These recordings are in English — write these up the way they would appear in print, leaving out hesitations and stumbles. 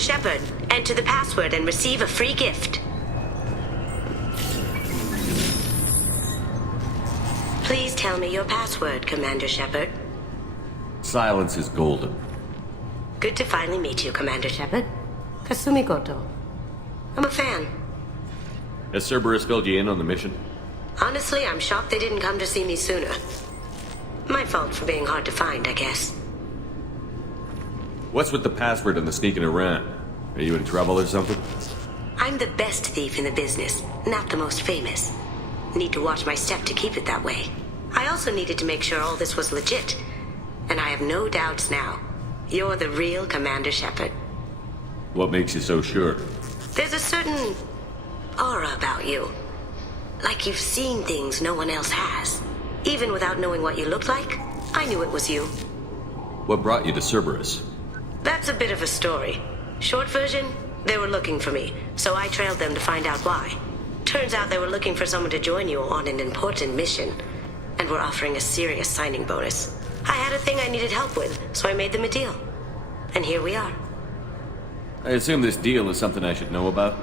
Shepard. Enter the password and receive a free gift. Please tell me your password, Commander Shepard. Silence is golden. Good to finally meet you, Commander Shepard. Kasumi Goto. I'm a fan. Has Cerberus filled you in on the mission? Honestly, I'm shocked they didn't come to see me sooner. My fault for being hard to find, I guess. What's with the password and the sneaking around? Are you in trouble or something? I'm the best thief in the business, not the most famous. Need to watch my step to keep it that way. I also needed to make sure all this was legit. And I have no doubts now. You're the real Commander Shepard. What makes you so sure? There's a certain aura about you. Like you've seen things no one else has. Even without knowing what you looked like, I knew it was you. What brought you to Cerberus? That's a bit of a story. Short version, they were looking for me, so I trailed them to find out why. Turns out they were looking for someone to join you on an important mission, and were offering a serious signing bonus. I had a thing I needed help with, so I made them a deal. And here we are. I assume this deal is something I should know about?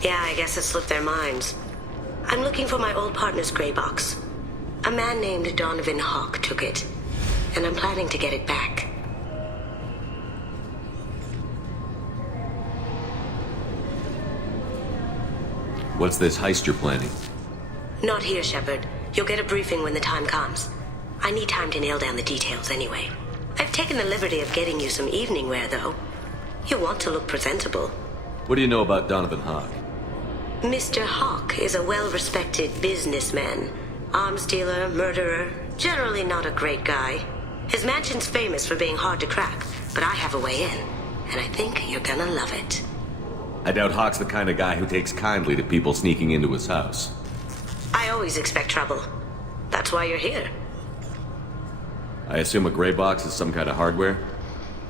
Yeah, I guess it slipped their minds. I'm looking for my old partner's gray box. A man named Donovan Hawk took it, and I'm planning to get it back. What's this heist you're planning? Not here, Shepard. You'll get a briefing when the time comes. I need time to nail down the details anyway. I've taken the liberty of getting you some evening wear, though. You want to look presentable. What do you know about Donovan Hawk? Mr. Hawk is a well-respected businessman. Arms dealer, murderer, generally not a great guy. His mansion's famous for being hard to crack, but I have a way in, and I think you're gonna love it. I doubt Hawk's the kind of guy who takes kindly to people sneaking into his house. I always expect trouble. That's why you're here. I assume a gray box is some kind of hardware?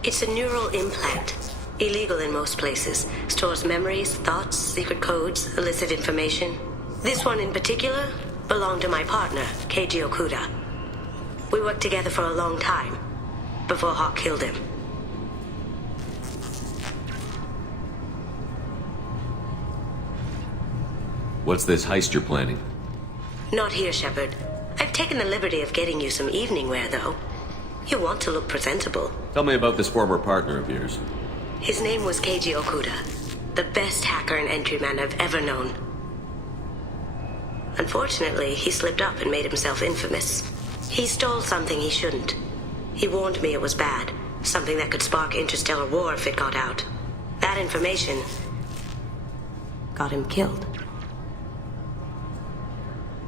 It's a neural implant. Illegal in most places. Stores memories, thoughts, secret codes, illicit information. This one in particular belonged to my partner, Keiji Okuda. We worked together for a long time, before Hawk killed him. What's this heist you're planning? Not here, Shepard. I've taken the liberty of getting you some evening wear, though. You want to look presentable. Tell me about this former partner of yours. His name was Keiji Okuda, the best hacker and entryman I've ever known. Unfortunately, he slipped up and made himself infamous. He stole something he shouldn't. He warned me it was bad, something that could spark interstellar war if it got out. That information got him killed.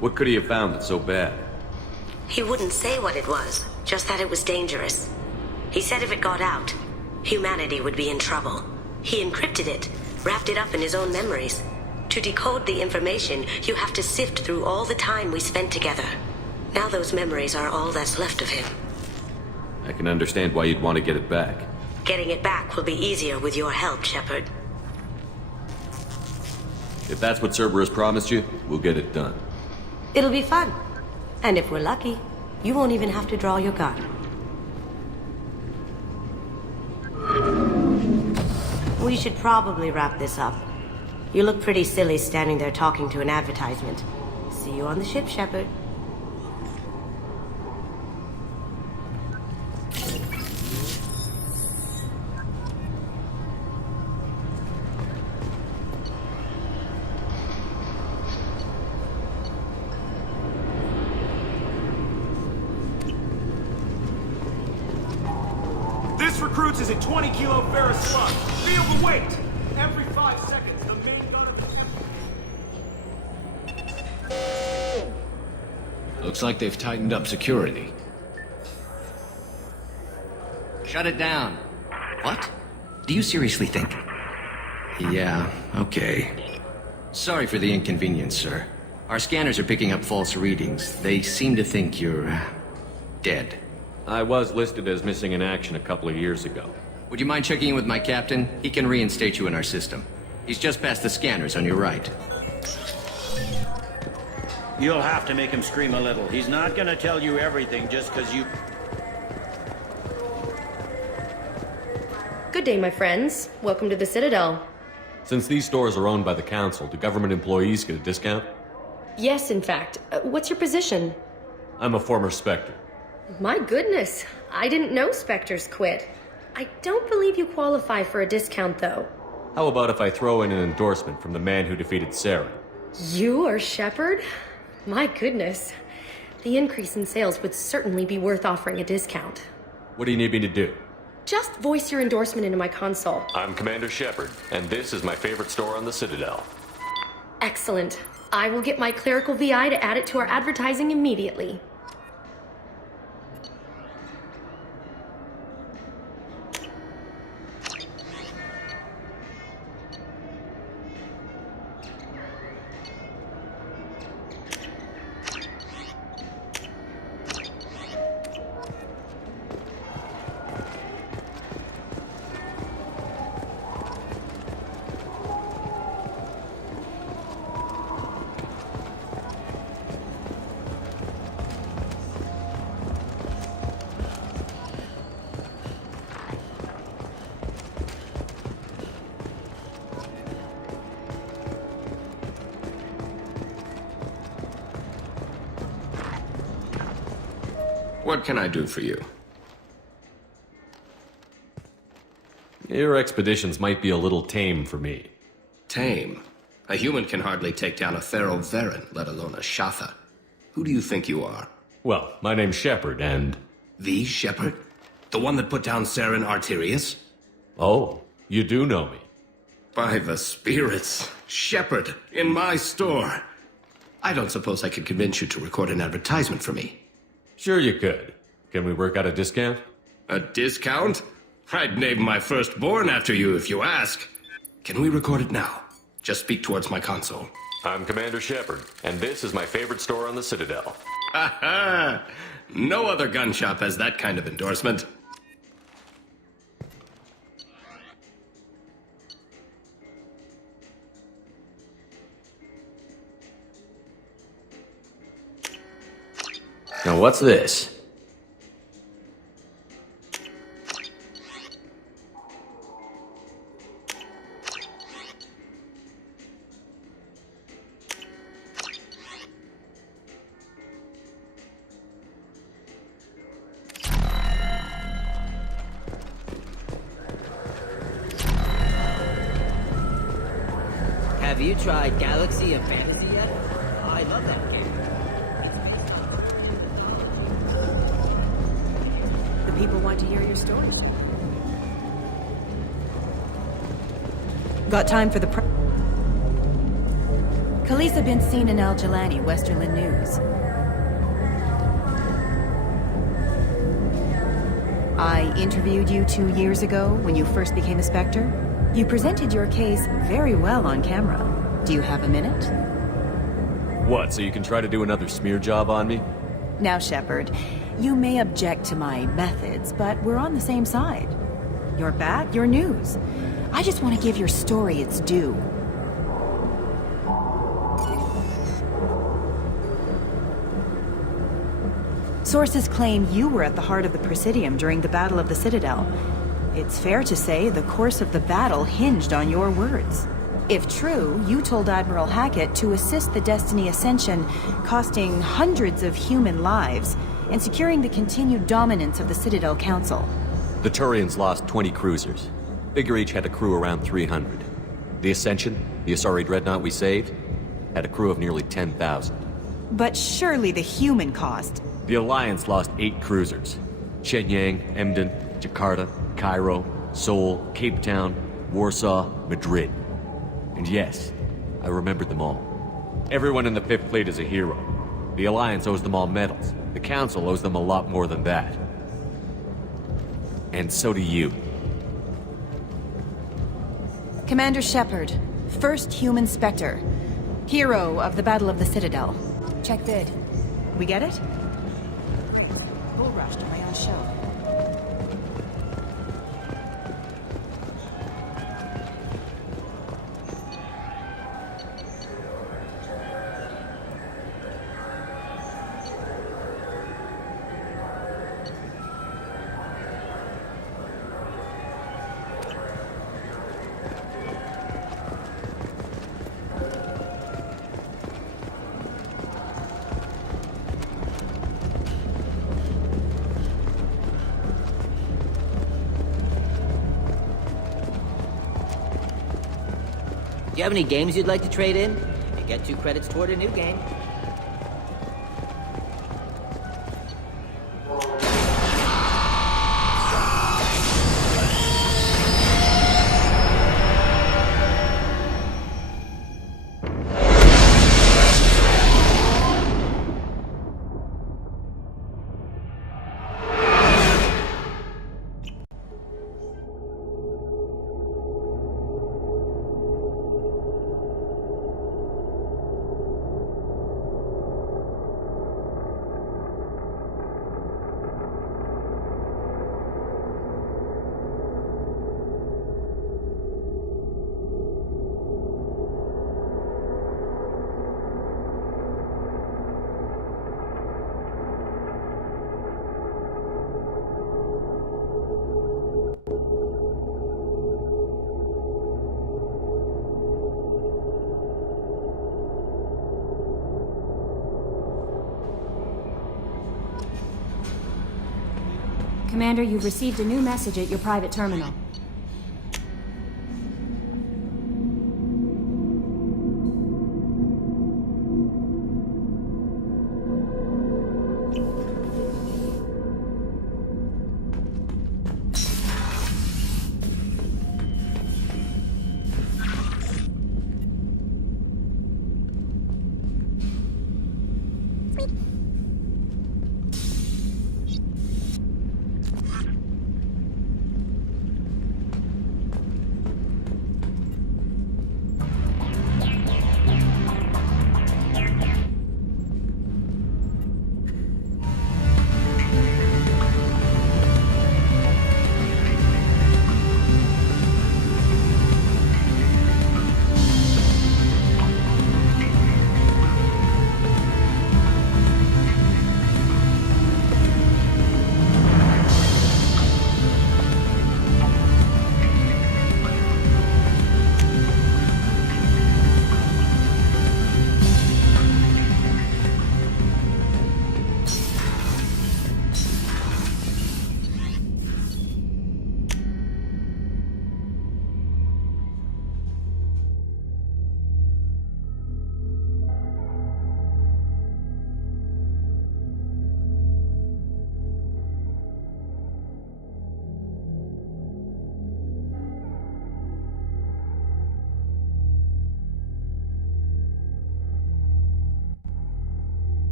What could he have found that's so bad? He wouldn't say what it was, just that it was dangerous. He said if it got out, humanity would be in trouble. He encrypted it, wrapped it up in his own memories. To decode the information, you have to sift through all the time we spent together. Now those memories are all that's left of him. I can understand why you'd want to get it back. Getting it back will be easier with your help, Shepard. If that's what Cerberus promised you, we'll get it done. It'll be fun. And if we're lucky, you won't even have to draw your gun. We should probably wrap this up. You look pretty silly standing there talking to an advertisement. See you on the ship, Shepard. This recruits is a 20-kilo ferrous slug. Feel the weight! Every 5 seconds, the main gunner... Looks like they've tightened up security. Shut it down. What? Do you seriously think? Yeah, okay. Sorry for the inconvenience, sir. Our scanners are picking up false readings. They seem to think you're... dead. I was listed as missing in action a couple of years ago. Would you mind checking in with my captain? He can reinstate you in our system. He's just past the scanners on your right. You'll have to make him scream a little. He's not gonna tell you everything just because you... Good day, my friends. Welcome to the Citadel. Since these stores are owned by the Council, do government employees get a discount? Yes, in fact. What's your position? I'm a former Spectre. My goodness. I didn't know Spectres quit. I don't believe you qualify for a discount, though. How about if I throw in an endorsement from the man who defeated Saren? You are Shepard? My goodness. The increase in sales would certainly be worth offering a discount. What do you need me to do? Just voice your endorsement into my console. I'm Commander Shepard, and this is my favorite store on the Citadel. Excellent. I will get my clerical VI to add it to our advertising immediately. What can I do for you? Your expeditions might be a little tame for me. Tame? A human can hardly take down a Thero Varen, let alone a Shatha. Who do you think you are? Well, my name's Shepard, and... The Shepard? The one that put down Saren Arterius? Oh, you do know me. By the spirits. Shepard, in my store. I don't suppose I could convince you to record an advertisement for me. Sure you could. Can we work out a discount? A discount? I'd name my firstborn after you if you ask. Can we record it now? Just speak towards my console. I'm Commander Shepard, and this is my favorite store on the Citadel. Ha ha! No other gun shop has that kind of endorsement. Now what's this? Have you tried Galaxy of Fantasy yet? I love that game. The people want to hear your story. Got time for the Khaleesa been seen in Al Jalani, Westerland News. I interviewed you 2 years ago when you first became a Spectre. You presented your case very well on camera. Do you have a minute? What, so you can try to do another smear job on me? Now, Shepard, you may object to my methods, but we're on the same side. You're back, you're news. I just want to give your story its due. Sources claim you were at the heart of the Presidium during the Battle of the Citadel. It's fair to say the course of the battle hinged on your words. If true, you told Admiral Hackett to assist the Destiny Ascension, costing hundreds of human lives, and securing the continued dominance of the Citadel Council. The Turians lost 20 cruisers. Figure each had a crew around 300. The Ascension, the Asari dreadnought we saved, had a crew of nearly 10,000. But surely the human cost. The Alliance lost 8 cruisers. Shenyang, Emden, Jakarta, Cairo, Seoul, Cape Town, Warsaw, Madrid. And yes, I remembered them all. Everyone in the 5th Fleet is a hero. The Alliance owes them all medals. The Council owes them a lot more than that. And so do you. Commander Shepard, first human Spectre. Hero of the Battle of the Citadel. Check bid. We get it? Bull rushed on my own show. you have any games you'd like to trade in? You get 2 credits toward a new game. Commander, you've received a new message at your private terminal.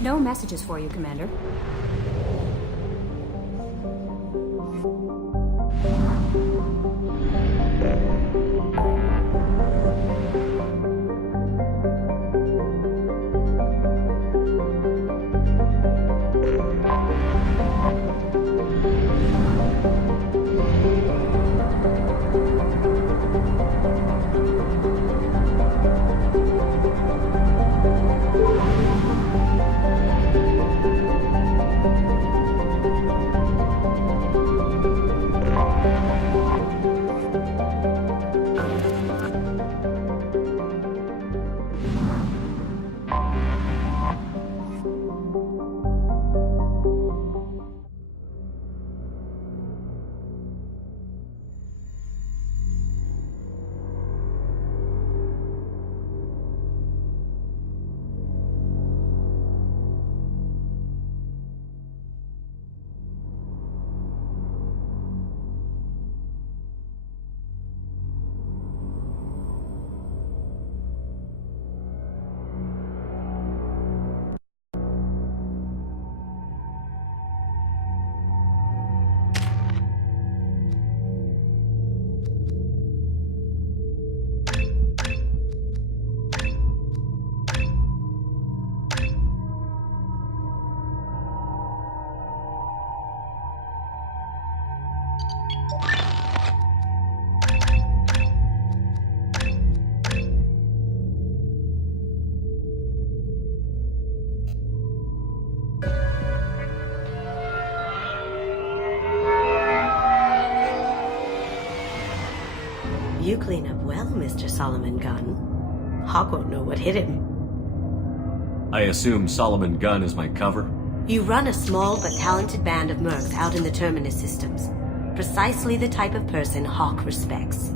No messages for you, Commander. You clean up well, Mr. Solomon Gunn. Hawk won't know what hit him. I assume Solomon Gunn is my cover? You run a small but talented band of mercs out in the Terminus systems. Precisely the type of person Hawk respects.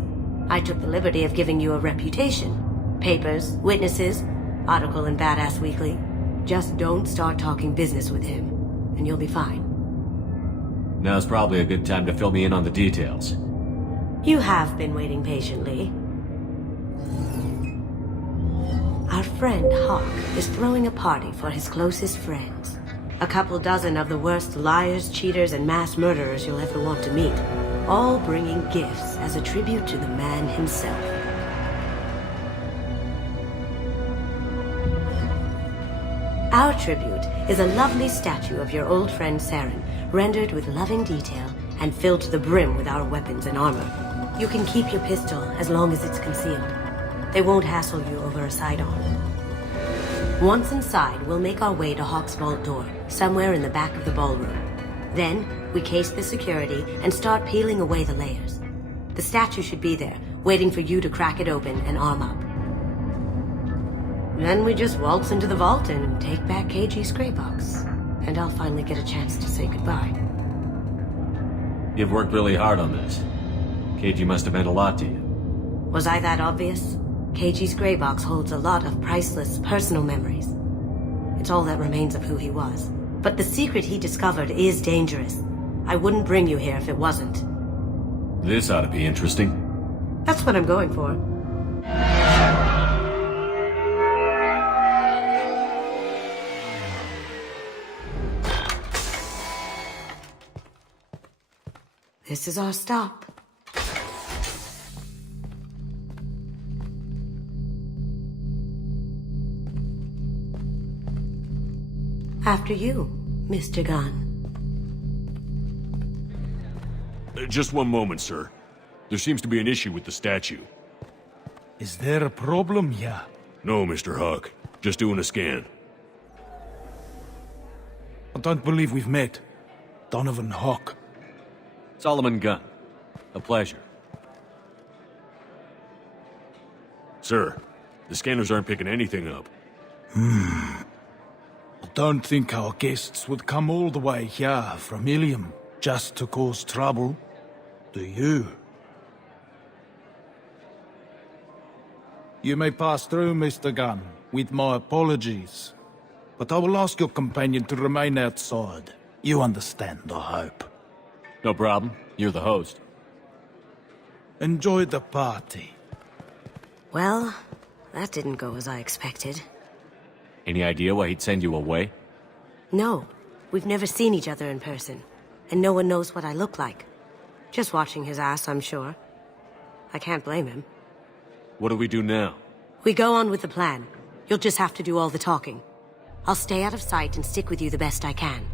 I took the liberty of giving you a reputation. Papers, witnesses, article in Badass Weekly. Just don't start talking business with him, and you'll be fine. Now's probably a good time to fill me in on the details. You have been waiting patiently. Our friend Hawk is throwing a party for his closest friends. A couple dozen of the worst liars, cheaters, and mass murderers you'll ever want to meet. All bringing gifts as a tribute to the man himself. Our tribute is a lovely statue of your old friend Saren, rendered with loving detail and filled to the brim with our weapons and armor. You can keep your pistol as long as it's concealed. They won't hassle you over a sidearm. Once inside, we'll make our way to Hawk's vault door, somewhere in the back of the ballroom. Then, we case the security and start peeling away the layers. The statue should be there, waiting for you to crack it open and arm up. Then we just waltz into the vault and take back KG's gray box. And I'll finally get a chance to say goodbye. You've worked really hard on this. KG must have meant a lot to you. Was I that obvious? KG's gray box holds a lot of priceless personal memories. It's all that remains of who he was. But the secret he discovered is dangerous. I wouldn't bring you here if it wasn't. This ought to be interesting. That's what I'm going for. This is our stop. After you, Mr. Gunn. Just one moment, sir. There seems to be an issue with the statue. Is there a problem here? No, Mr. Hawk. Just doing a scan. I don't believe we've met. Donovan Hawk. Solomon Gunn. A pleasure. Sir, the scanners aren't picking anything up. I don't think our guests would come all the way here from Ilium just to cause trouble. Do you? You may pass through, Mr. Gunn, with my apologies. But I will ask your companion to remain outside. You understand, I hope. No problem. You're the host. Enjoy the party. Well, that didn't go as I expected. Any idea why he'd send you away? No, we've never seen each other in person. And no one knows what I look like. Just watching his ass, I'm sure. I can't blame him. What do we do now? We go on with the plan. You'll just have to do all the talking. I'll stay out of sight and stick with you the best I can.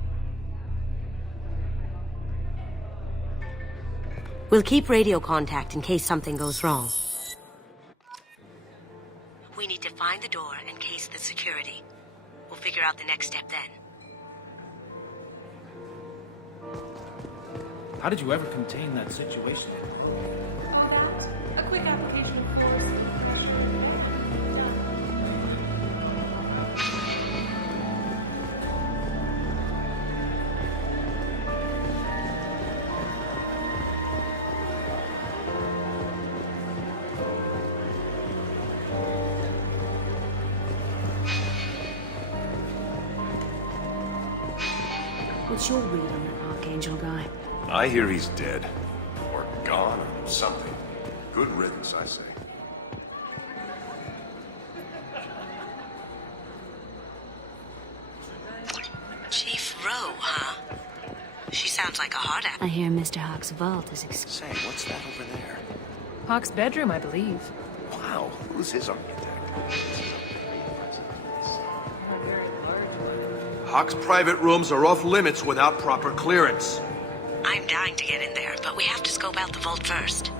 We'll keep radio contact in case something goes wrong. We need to find the door and case the security. We'll figure out the next step then. How did you ever contain that situation? A quick application. What's your read on that Archangel guy? I hear he's dead. Or gone, or something. Good riddance, I say. Chief Rowe, huh? She sounds like a hard ass. I hear Mr. Hawk's vault is Say, what's that over there? Hawk's bedroom, I believe. Wow, who's his architect? Hawk's private rooms are off limits without proper clearance. I'm dying to get in there, but we have to scope out the vault first.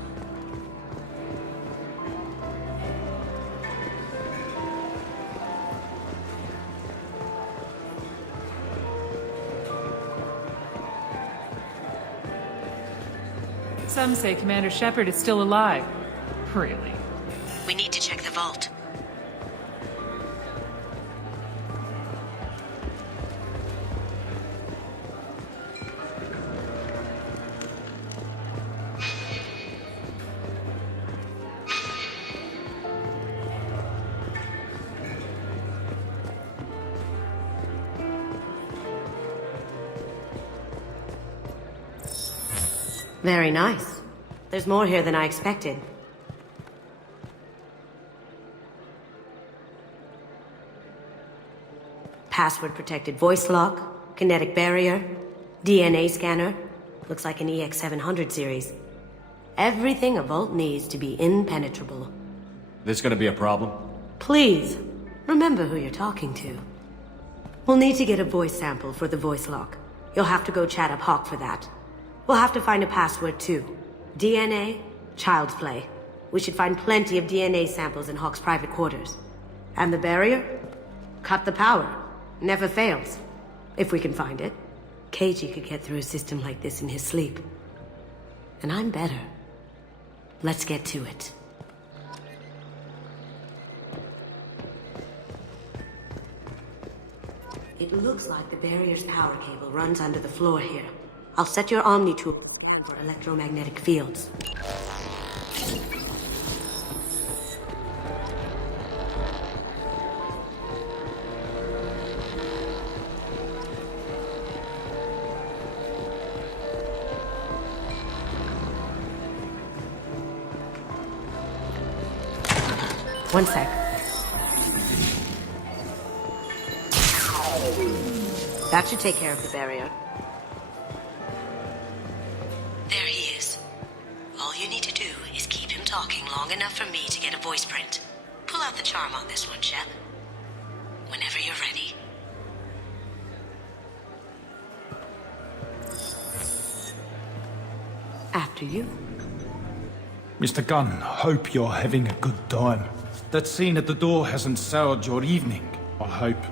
Some say Commander Shepard is still alive. Really? We need to check the vault. Very nice. There's more here than I expected. Password-protected voice lock, kinetic barrier, DNA scanner. Looks like an EX700 series. Everything a vault needs to be impenetrable. This gonna be a problem? Please, remember who you're talking to. We'll need to get a voice sample for the voice lock. You'll have to go chat up Hawk for that. We'll have to find a password too. DNA, child's play. We should find plenty of DNA samples in Hawk's private quarters. And the barrier? Cut the power. Never fails. If we can find it. Keiji could get through a system like this in his sleep. And I'm better. Let's get to it. It looks like the barrier's power cable runs under the floor here. I'll set your Omni tool for electromagnetic fields. One sec. That should take care of the barrier. There he is. All you need to do is keep him talking long enough for me to get a voice print. Pull out the charm on this one, Shep. Whenever you're ready. After you. Mr. Gunn, hope you're having a good time. That scene at the door hasn't soured your evening, I hope.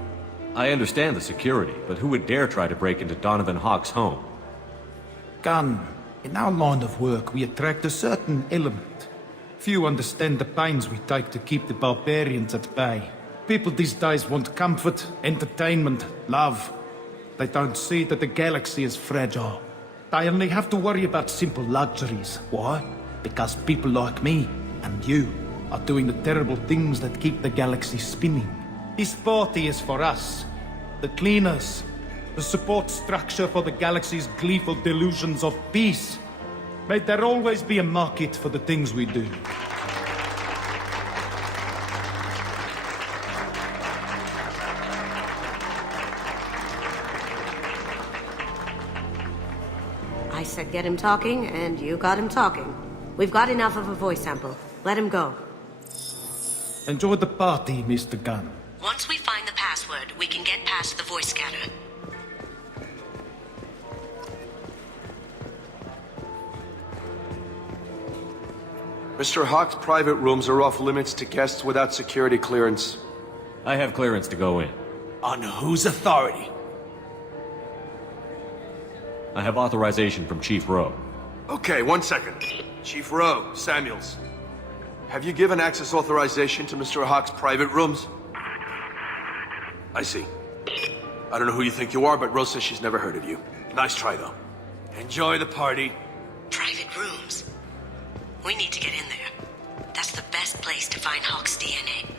I understand the security, but who would dare try to break into Donovan Hawk's home? Gunn, in our line of work, we attract a certain element. Few understand the pains we take to keep the barbarians at bay. People these days want comfort, entertainment, love. They don't see that the galaxy is fragile. They only have to worry about simple luxuries. Why? Because people like me and you are doing the terrible things that keep the galaxy spinning. This party is for us, the cleaners, the support structure for the galaxy's gleeful delusions of peace. May there always be a market for the things we do. I said get him talking, and you got him talking. We've got enough of a voice sample. Let him go. Enjoy the party, Mr. Gunn. Once we find the password, we can get past the voice scanner. Mr. Hawk's private rooms are off limits to guests without security clearance. I have clearance to go in. On whose authority? I have authorization from Chief Rowe. Okay, 1 second. Chief Rowe, Samuels. Have you given access authorization to Mr. Hawk's private rooms? I see. I don't know who you think you are, but Rose says she's never heard of you. Nice try, though. Enjoy the party. Private rooms. We need to get in there. That's the best place to find Hawk's DNA.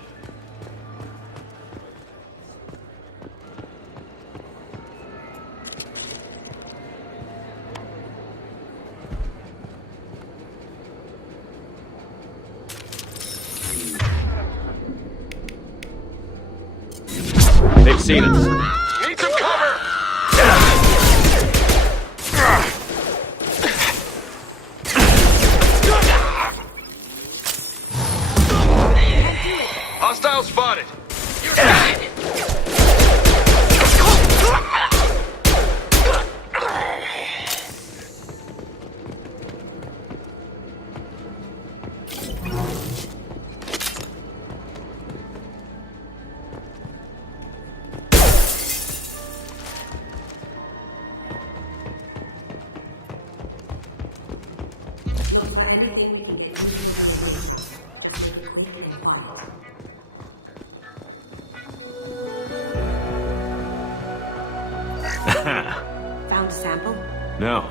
They've seen us. Need some cover! Hostile spotted. You're dead. Found a sample? No,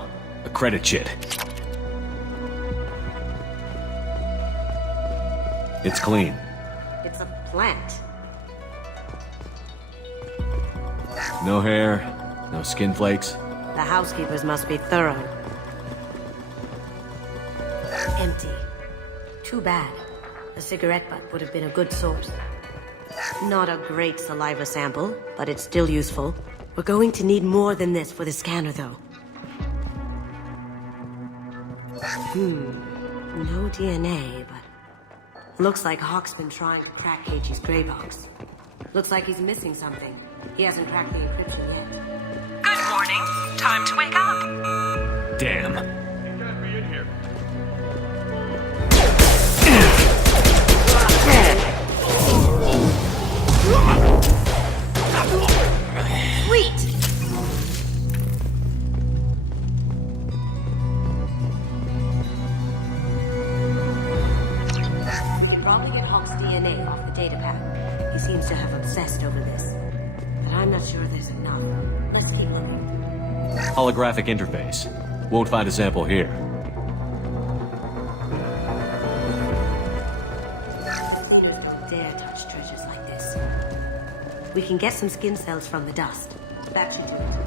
a credit chit. It's clean. It's a plant. No hair, no skin flakes. The housekeepers must be thorough. empty. Too bad. A cigarette butt would have been a good source. Not a great saliva sample, but it's still useful. We're going to need more than this for the scanner, though. No DNA, but... Looks like Hawk's been trying to crack Keiichi's gray box. Looks like he's missing something. He hasn't cracked the encryption yet. Good morning. Time to wake up. Damn. You can't be in here. Wait! We can probably get Hawk's DNA off the data pad. He seems to have obsessed over this. But I'm not sure there's enough. Let's keep looking. Holographic interface. Won't find a sample here. You don't dare touch treasures like this. We can get some skin cells from the dust. That should do it.